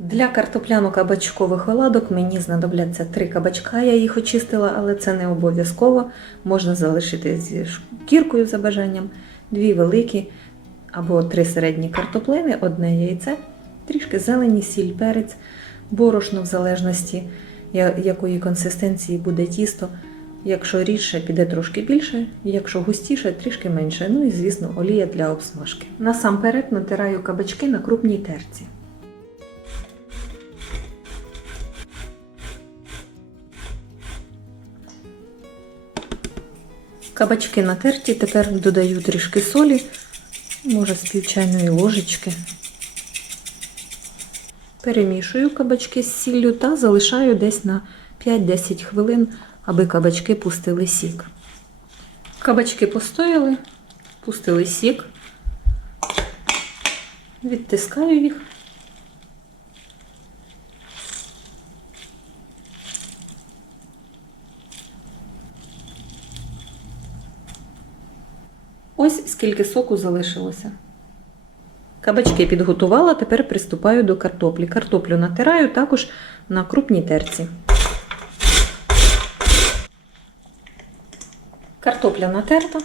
Для картопляно-кабачкових оладок мені знадобляться три кабачка. Я їх очистила, але це не обов'язково. Можна залишити зі шкіркою за бажанням, дві великі або три середні картоплини, одне яйце, трішки зелені, сіль, перець, борошно в залежності якої консистенції буде тісто. Якщо рідше, піде трошки більше, якщо густіше, трішки менше. Ну і, звісно, олія для обсмажки. Насамперед натираю кабачки на крупній терці. Кабачки натерті, тепер додаю трішки солі, може з півчайної ложечки. Перемішую кабачки з сіллю та залишаю десь на 5-10 хвилин, аби кабачки пустили сік. Кабачки постояли, пустили сік, відтискаю їх. Ось скільки соку залишилося. Кабачки підготувала, тепер приступаю до картоплі. Картоплю натираю також на крупній терці. Картопля натерта.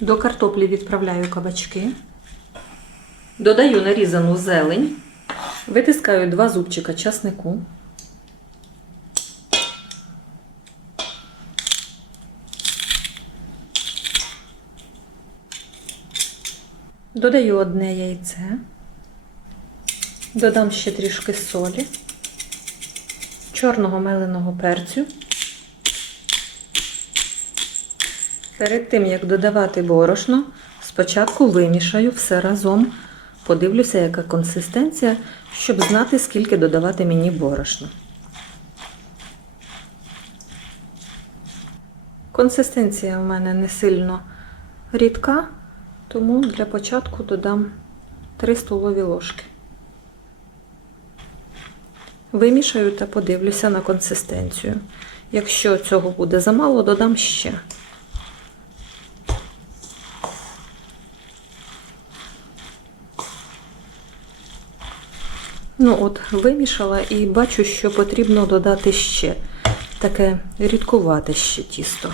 До картоплі відправляю кабачки. Додаю нарізану зелень. Витискаю два зубчика часнику. Додаю одне яйце, додам ще трішки солі, чорного меленого перцю. Перед тим, як додавати борошно, спочатку вимішаю все разом, подивлюся, яка консистенція, щоб знати, скільки додавати мені борошна. Консистенція в мене не сильно рідка, тому для початку додам 3 столові ложки. Вимішаю та подивлюся на консистенцію. Якщо цього буде замало, додам ще. Ну от, вимішала і бачу, що потрібно додати ще. Таке рідкувате ще тісто.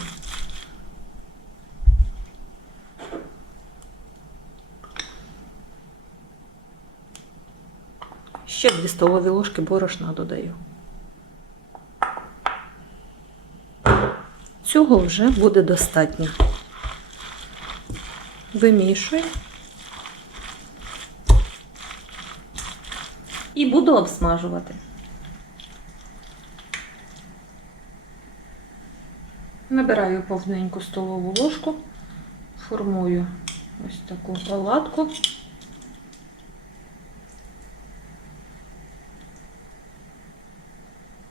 Ще 2 столові ложки борошна додаю. Цього вже буде достатньо. Вимішую. І буду обсмажувати. Набираю повненьку столову ложку, формую ось таку палатку.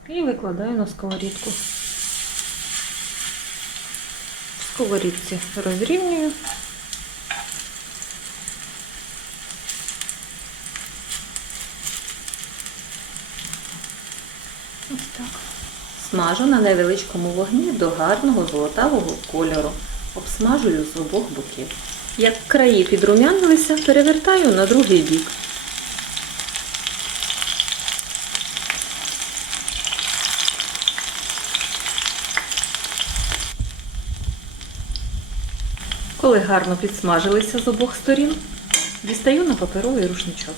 І викладаю на сковорідку. В сковорідці розрівнюю. Ось так. Смажу на невеличкому вогні до гарного золотавого кольору. Обсмажую з обох боків. Як краї підрумянилися, перевертаю на другий бік. Коли гарно підсмажилися з обох сторін, дістаю на паперовий рушничок.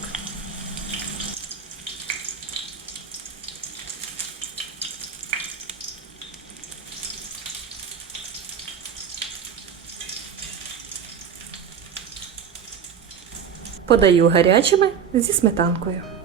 Подаю гарячими зі сметанкою.